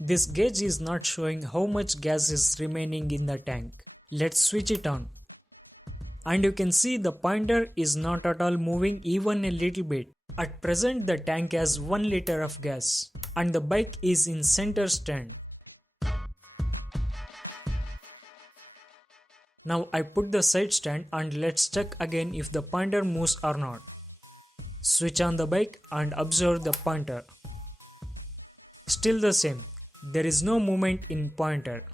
This gauge is not showing how much gas is remaining in the tank. Let's switch it on. And you can see the pointer is not at all moving even a little bit. At present the tank has 1 liter of gas and the bike is in center stand. Now I put the side stand and let's check again if the pointer moves or not. Switch on the bike and observe the pointer. Still the same, there is no movement in pointer.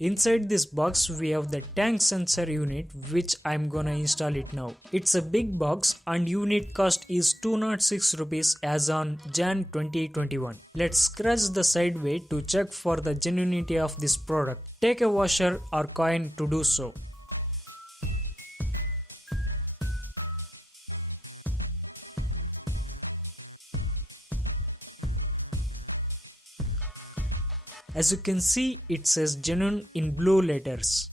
Inside this box we have the tank sensor unit, which I'm gonna install it now. It's a big box and unit cost is 206 rupees as on Jan 2021. Let's scratch the sideway to check for the genuinity of this product. Take a washer or coin to do so. As you can see, it says genuine in blue letters.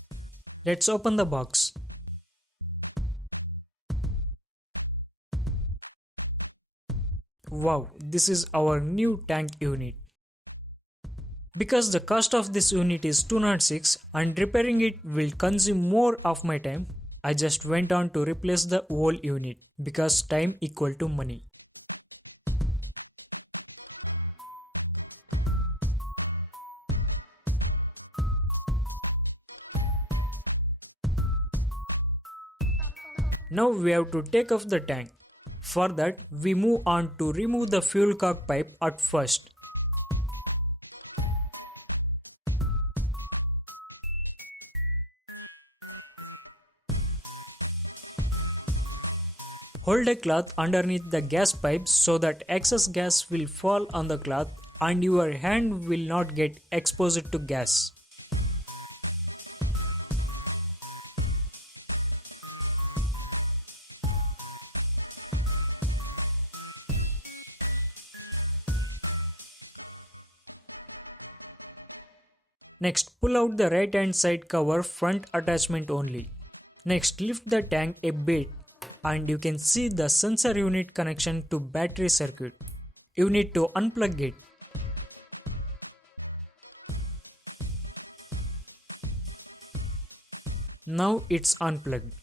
Let's open the box. Wow, this is our new tank unit. Because the cost of this unit is 206 and repairing it will consume more of my time, I just went on to replace the whole unit because time equal to money. Now we have to take off the tank. For that, we move on to remove the fuel cock pipe at first. Hold a cloth underneath the gas pipe so that excess gas will fall on the cloth and your hand will not get exposed to gas. Next, pull out the right hand side cover front attachment only. Next, lift the tank a bit and you can see the sensor unit connection to battery circuit. You need to unplug it. Now it's unplugged.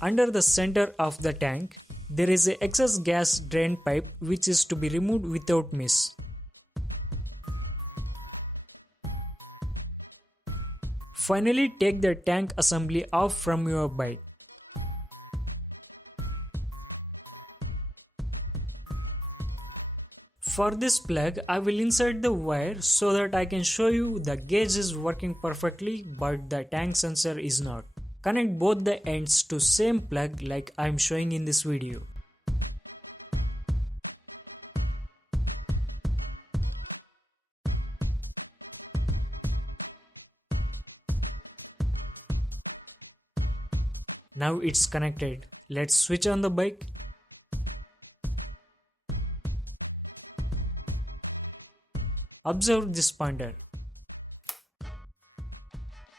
Under the center of the tank, there is an excess gas drain pipe which is to be removed without miss. Finally, take the tank assembly off from your bike. For this plug, I will insert the wire so that I can show you the gauge is working perfectly but the tank sensor is not. Connect both the ends to same plug like I am showing in this video. Now it's connected. Let's switch on the bike. Observe this pointer.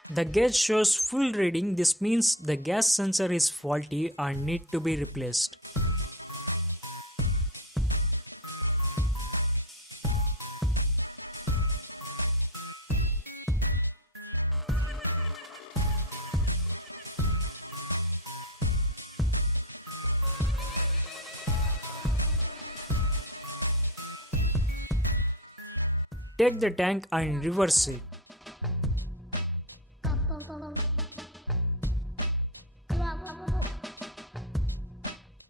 The gauge shows full reading. This means the gas sensor is faulty and need to be replaced. Take the tank and reverse it.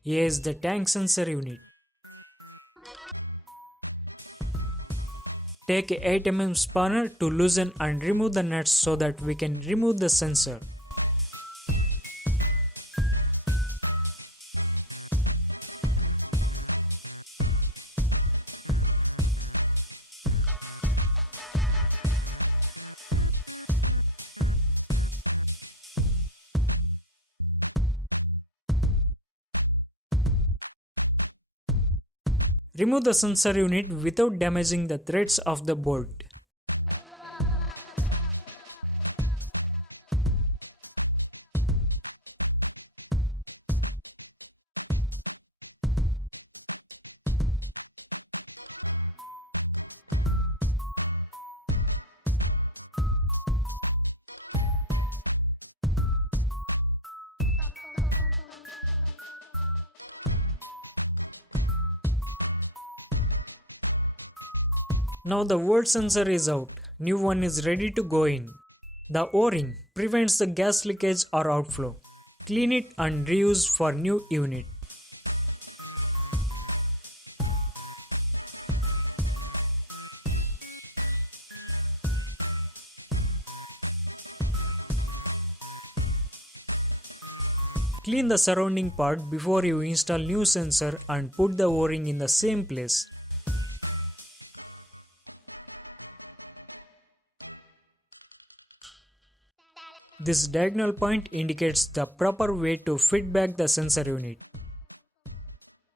Here is the tank sensor unit. Take a 8 mm spanner to loosen and remove the nuts so that we can remove the sensor. Remove the sensor unit without damaging the threads of the bolt. Now the old sensor is out, new one is ready to go in. The O-ring prevents the gas leakage or outflow. Clean it and reuse for new unit. Clean the surrounding part before you install new sensor and put the O-ring in the same place. This diagonal point indicates the proper way to fit back the sensor unit.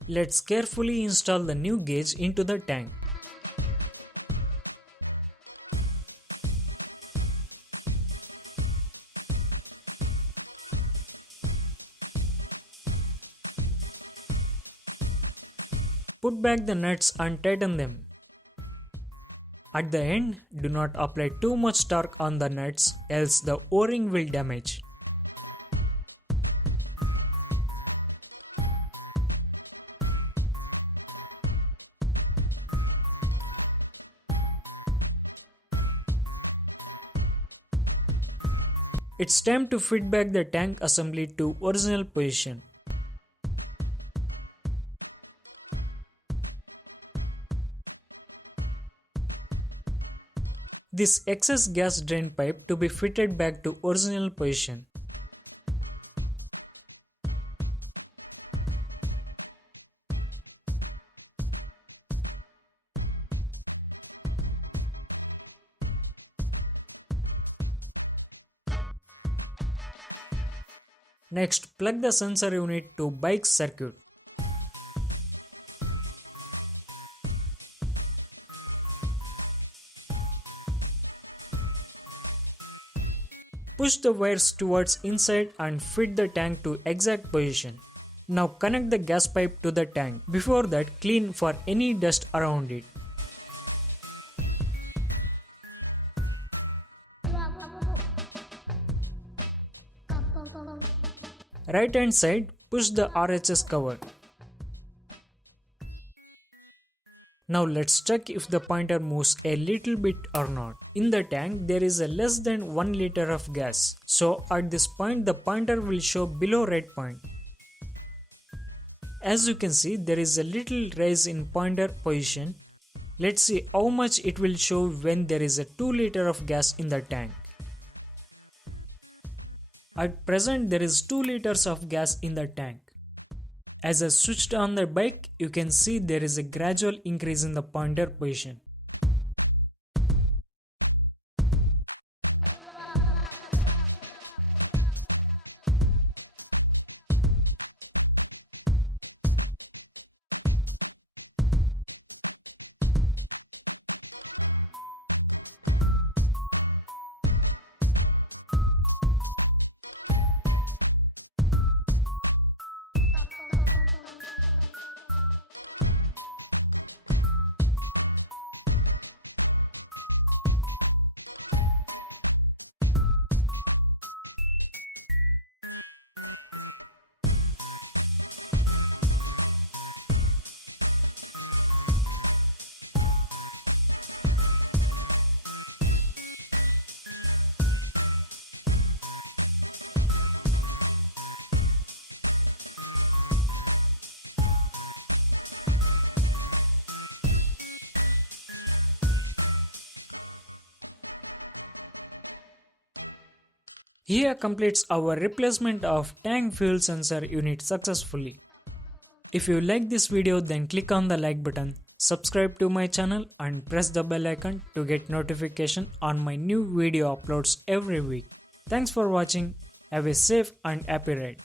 Let's carefully install the new gauge into the tank. Put back the nuts and tighten them. At the end, do not apply too much torque on the nuts, else the O-ring will damage. It's time to fit back the tank assembly to original position. This excess gas drain pipe to be fitted back to original position. Next, plug the sensor unit to bike circuit. Push the wires towards inside and fit the tank to exact position. Now connect the gas pipe to the tank. Before that, clean for any dust around it. Right hand side, push the RHS cover. Now let's check if the pointer moves a little bit or not. In the tank there is a less than 1 liter of gas. So at this point the pointer will show below red point. As you can see, there is a little rise in pointer position. Let's see how much it will show when there is a 2 liter of gas in the tank. At present there is 2 liters of gas in the tank. As I switched on the bike, you can see there is a gradual increase in the pointer position. Here completes our replacement of tank fuel sensor unit successfully. If you like this video, then click on the like button, subscribe to my channel and press the bell icon to get notification on my new video uploads every week. Thanks for watching. Have a safe and happy ride.